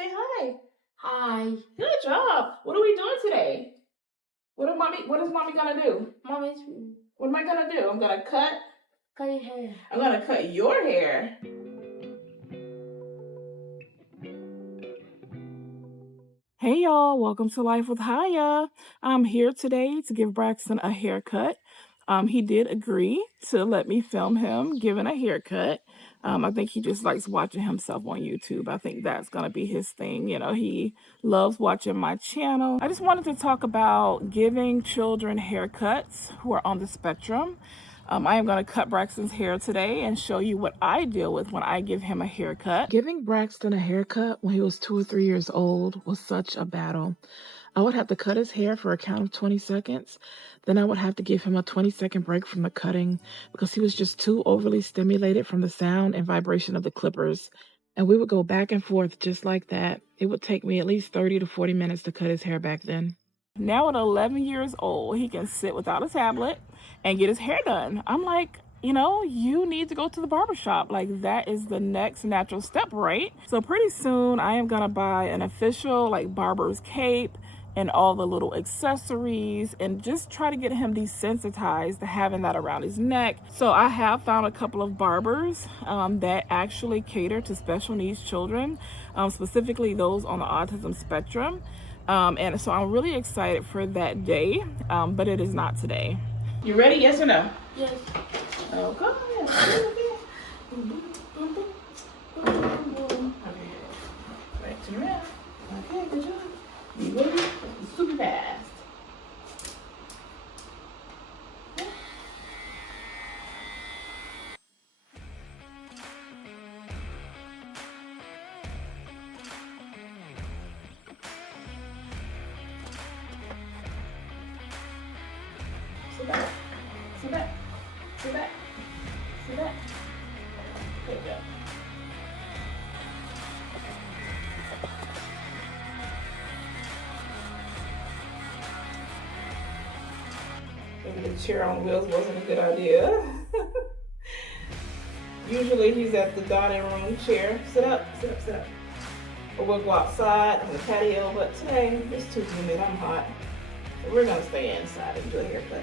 say hi. Hi. Good job. What are we doing today? What is mommy gonna do? What am I gonna do? I'm gonna cut your hair. I'm gonna cut your hair. Hey y'all, welcome to Life with Haya. I'm here today to give Braxton a haircut. He did agree to let me film him giving a haircut. I think he just likes watching himself on YouTube. I think that's gonna be his thing. You know, he loves watching my channel. I just wanted to talk about giving children haircuts who are on the spectrum. I am going to cut Braxton's hair today and show you what I deal with when I give him a haircut. Giving Braxton a haircut when he was 2 or 3 years old was such a battle. I would have to cut his hair for a count of 20 seconds. Then I would have to give him a 20-second break from the cutting because he was just too overly stimulated from the sound and vibration of the clippers. And we would go back and forth just like that. It would take me at least 30 to 40 minutes to cut his hair back then. Now at 11 years old, he can sit without a tablet and get his hair done. I'm like, you know, you need to go to the barbershop. Like, that is the next natural step, right? So pretty soon I am gonna buy an official like barber's cape and all the little accessories and just try to get him desensitized to having that around his neck. So I have found a couple of barbers that actually cater to special needs children, specifically those on the autism spectrum. And so I'm really excited for that day, but it is not today. You ready? Yes or no? Yes. Okay. Okay. Right, turn around. Okay, good job. You ready? Super fast. Sit back. Sit back. Sit back. Sit back. Good job. Maybe the chair on wheels wasn't a good idea. Usually he's at the dining room chair. Sit up, sit up, sit up. Or we'll go outside on the patio, but today it's too humid, I'm hot. So we're gonna stay inside and do a haircut.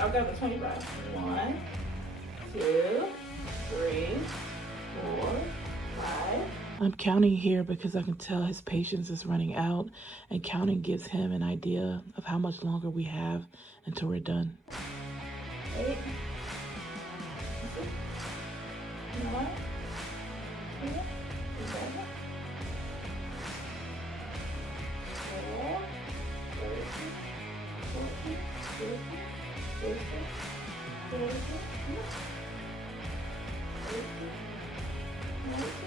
I've got the 20 right. 1, 2, 3, 4, 5. I'm counting here because I can tell his patience is running out, and counting gives him an idea of how much longer we have until we're done. 8. 9. 10. 11. 12. 13. 14. 15. 16, 17, 18, 19,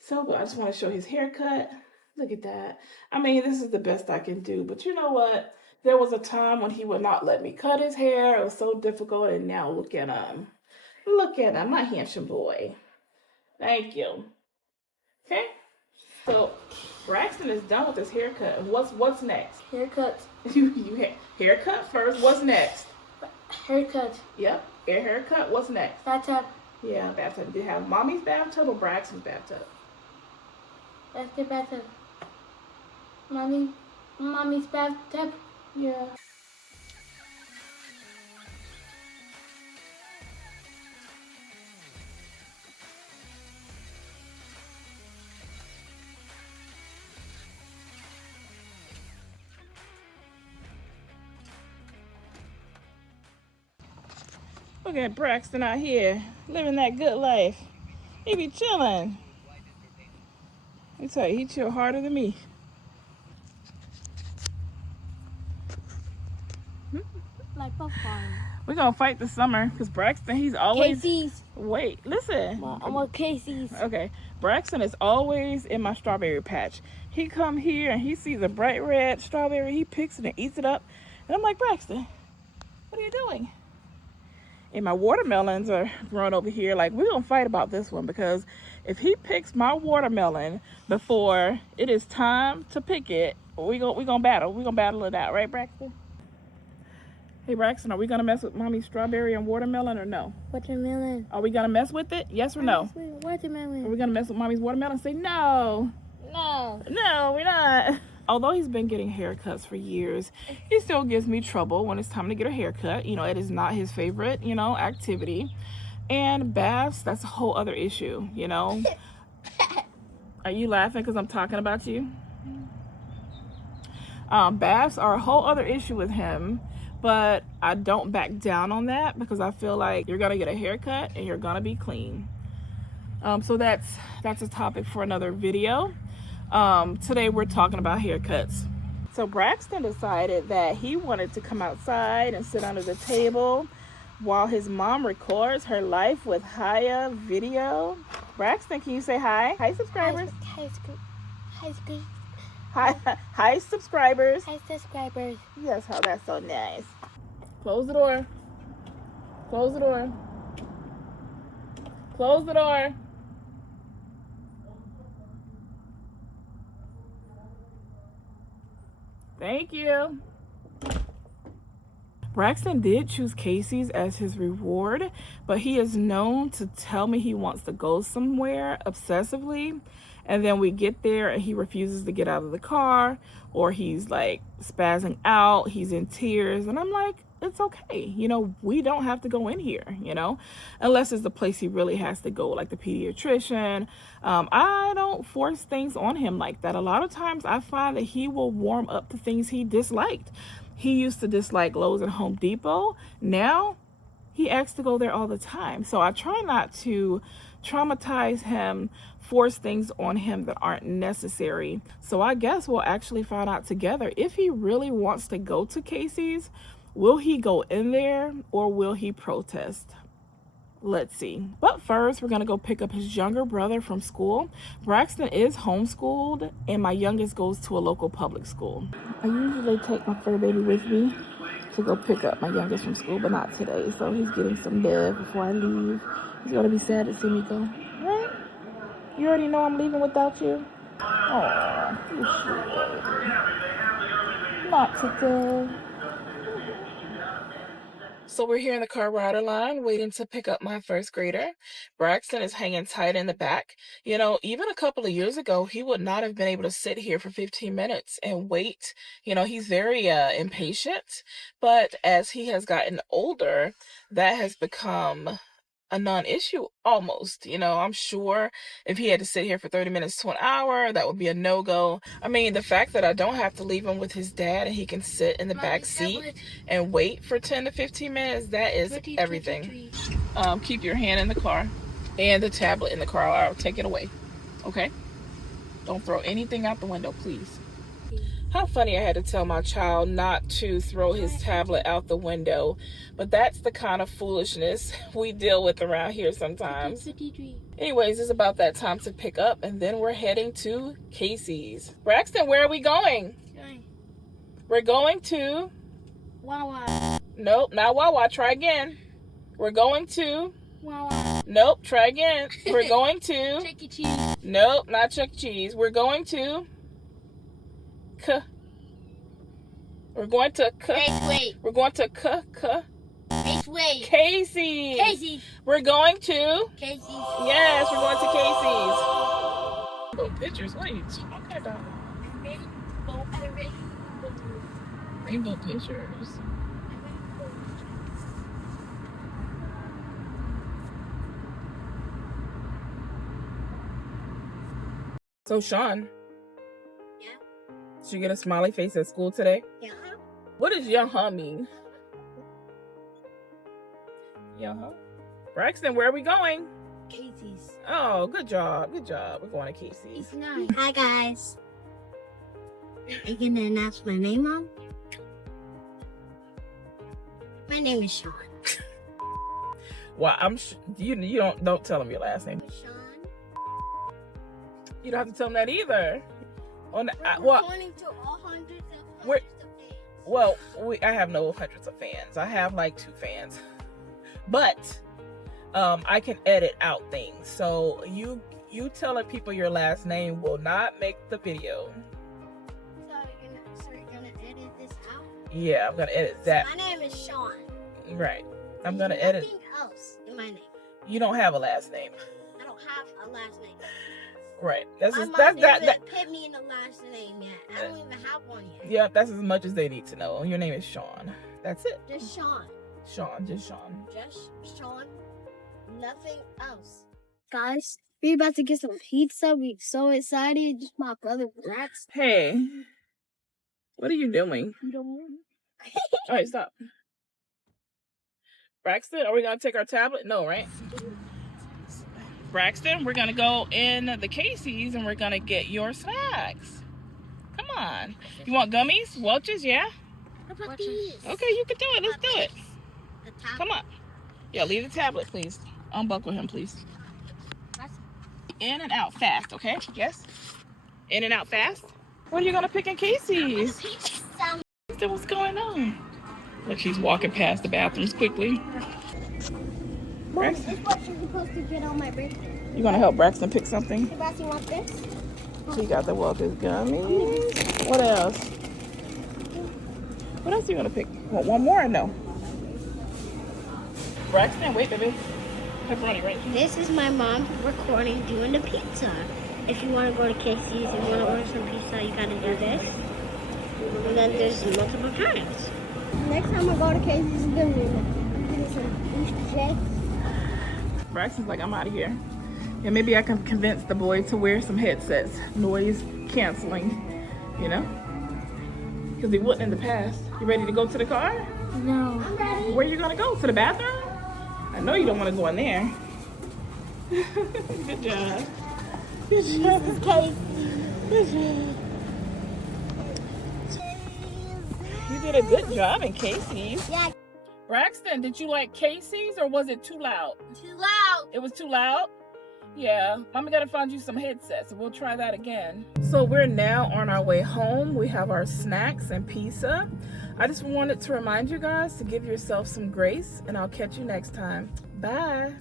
So good. I just want to show his haircut. Look at that. I mean, this is the best I can do. But you know what? There was a time when he would not let me cut his hair. It was so difficult. And now look at him. Look at him, my handsome boy. Thank you. Okay. So Braxton is done with his haircut. What's next? Haircut. Haircut first. What's next? Haircut. Yep. Haircut. What's next? Bathtub. Yeah, bathtub. Do you have mommy's bathtub or Braxton's bathtub? That's the bathtub. Mommy's bathtub. Yeah. Look at Braxton out here living that good life. He be chilling. Let me tell you, he chill harder than me. Like popcorn. We're gonna fight this summer because Braxton, he's always. Casey's. Wait, listen. I want Casey's. Okay, Braxton is always in my strawberry patch. He come here and he sees a bright red strawberry. He picks it and eats it up. And I'm like, Braxton, what are you doing? And my watermelons are growing over here. Like, we're gonna fight about this one because if he picks my watermelon before it is time to pick it, we gonna battle. We're gonna battle it out, right, Braxton? Hey, Braxton, are we gonna mess with Mommy's strawberry and watermelon or no? Watermelon. Are we gonna mess with it? Yes or no? Watermelon. Are we gonna mess with Mommy's watermelon? Say no. No. No, we're not. Although he's been getting haircuts for years, he still gives me trouble when it's time to get a haircut. You know, it is not his favorite, activity. And baths, that's a whole other issue, Are you laughing because I'm talking about you? Baths are a whole other issue with him, but I don't back down on that because I feel like you're gonna get a haircut and you're gonna be clean. So that's a topic for another video. Today we're talking about haircuts. So Braxton decided that he wanted to come outside and sit under the table while his mom records her life with Haya video. Braxton, can you say hi? Hi, subscribers. Hi, Hi, subscribers. Hi, subscribers. Yes, how that's so nice. Close the door. Close the door. Close the door. Thank you. Braxton did choose Casey's as his reward, but he is known to tell me he wants to go somewhere obsessively, and then we get there and he refuses to get out of the car, or he's like spazzing out, he's in tears, and I'm like, it's okay, we don't have to go in here, unless it's the place he really has to go, like the pediatrician. I don't force things on him like that. A lot of times I find that he will warm up to things he disliked. He used to dislike Lowe's and Home Depot. Now he asks to go there all the time. So I try not to traumatize him, force things on him that aren't necessary. So I guess we'll actually find out together if he really wants to go to Casey's. Will he go in there or will he protest? Let's see. But first, we're going to go pick up his younger brother from school. Braxton is homeschooled, and my youngest goes to a local public school. I usually take my fur baby with me to go pick up my youngest from school, but not today. So he's getting some bed before I leave. He's going to be sad to see me go. Right? You already know I'm leaving without you? Aw, you sweet baby. Not today. So we're here in the car rider line waiting to pick up my first grader. Braxton is hanging tight in the back. Even a couple of years ago, he would not have been able to sit here for 15 minutes and wait. He's very impatient. But as he has gotten older, that has become a non-issue almost. I'm sure if he had to sit here for 30 minutes to an hour, that would be a no-go. I mean, the fact that I don't have to leave him with his dad and he can sit in the back seat and wait for 10 to 15 minutes, that is everything. Keep your hand in the car and the tablet in the car. I'll take it away. Okay? Don't throw anything out the window, please. How funny I had to tell my child not to throw his tablet out the window. But that's the kind of foolishness we deal with around here sometimes. Anyways, it's about that time to pick up, and then we're heading to Casey's. Braxton, where are we going? We're going to... Wawa. Nope, not Wawa. Try again. We're going to... Wawa. Nope, try again. We're going to... Chuck E. Cheese. Nope, not Chuck E. Cheese. We're going to... We're going to Wait. We're going to Wait. Casey's. Casey's. We're going to Casey's. Yes, we're going to Casey's. Oh, pictures. What are you talking about? Rainbow pictures. So Sean. Yeah. Did you get a smiley face at school today? Yeah. What does mean? Yeah. Braxton, where are we going? Casey's. Oh, good job. Good job. We're going to Casey's. It's nice. Hi, guys. Are you gonna announce my name, Mom? My name is Sean. Well, you don't tell him your last name. Sean. You don't have to tell him that either. On We're pointing to all hundreds of fans. well, I have no hundreds of fans. I have like 2 fans, but I can edit out things. So you telling people your last name will not make the video. So you're gonna edit this out? Yeah, I'm gonna edit that. My name is Sean. Right. I'm gonna edit. Nothing else in my name. You don't have a last name. I don't have a last name. Right. That's My just, mom that. didn't put me in the last name yet. I don't even have one yet. Yeah, that's as much as they need to know. Your name is Sean. That's it. Just Sean. Sean, just Sean. Just Sean. Nothing else. Guys, we're about to get some pizza. We're so excited. Just my brother Braxton. Hey, what are you doing? All right, stop. Braxton, are we gonna take our tablet? No, right? Braxton, we're gonna go in the Casey's and we're gonna get your snacks. Come on. You want gummies? Welch's, yeah? How about these? Okay, you can do it. Let's do it. Come on. Yeah, leave the tablet, please. Unbuckle him, please. In and out fast, okay? Yes? In and out fast? What are you gonna pick in Casey's? What's going on? Look, she's walking past the bathrooms quickly. Mom, this is what you're supposed to get on my birthday. You gonna help Braxton pick something? Hey, Braxton, you want this? She got the Welch's gummies. What else? What else are you gonna pick? Want one more or no? Braxton, wait, baby. Pepperoni, right? This is my mom recording doing the pizza. If you want to go to Casey's and you want to order some pizza, you gotta do this. And then there's multiple times. Next time I go to Casey's, I'm gonna some beef shakes. Braxton's like, I'm out of here. And maybe I can convince the boy to wear some headsets, noise canceling, you know? Because he wouldn't in the past. You ready to go to the car? No. I'm ready. Where are you gonna go? To the bathroom? I know you don't want to go in there. Good job. Good job. This is Casey. Good job. You did a good job in Casey's. Yeah. Braxton, did you like Casey's or was it too loud? Too loud. It was too loud? Yeah, Mama gotta find you some headsets and we'll try that again. So we're now on our way home. We have our snacks and pizza. I just wanted to remind you guys to give yourself some grace and I'll catch you next time. Bye.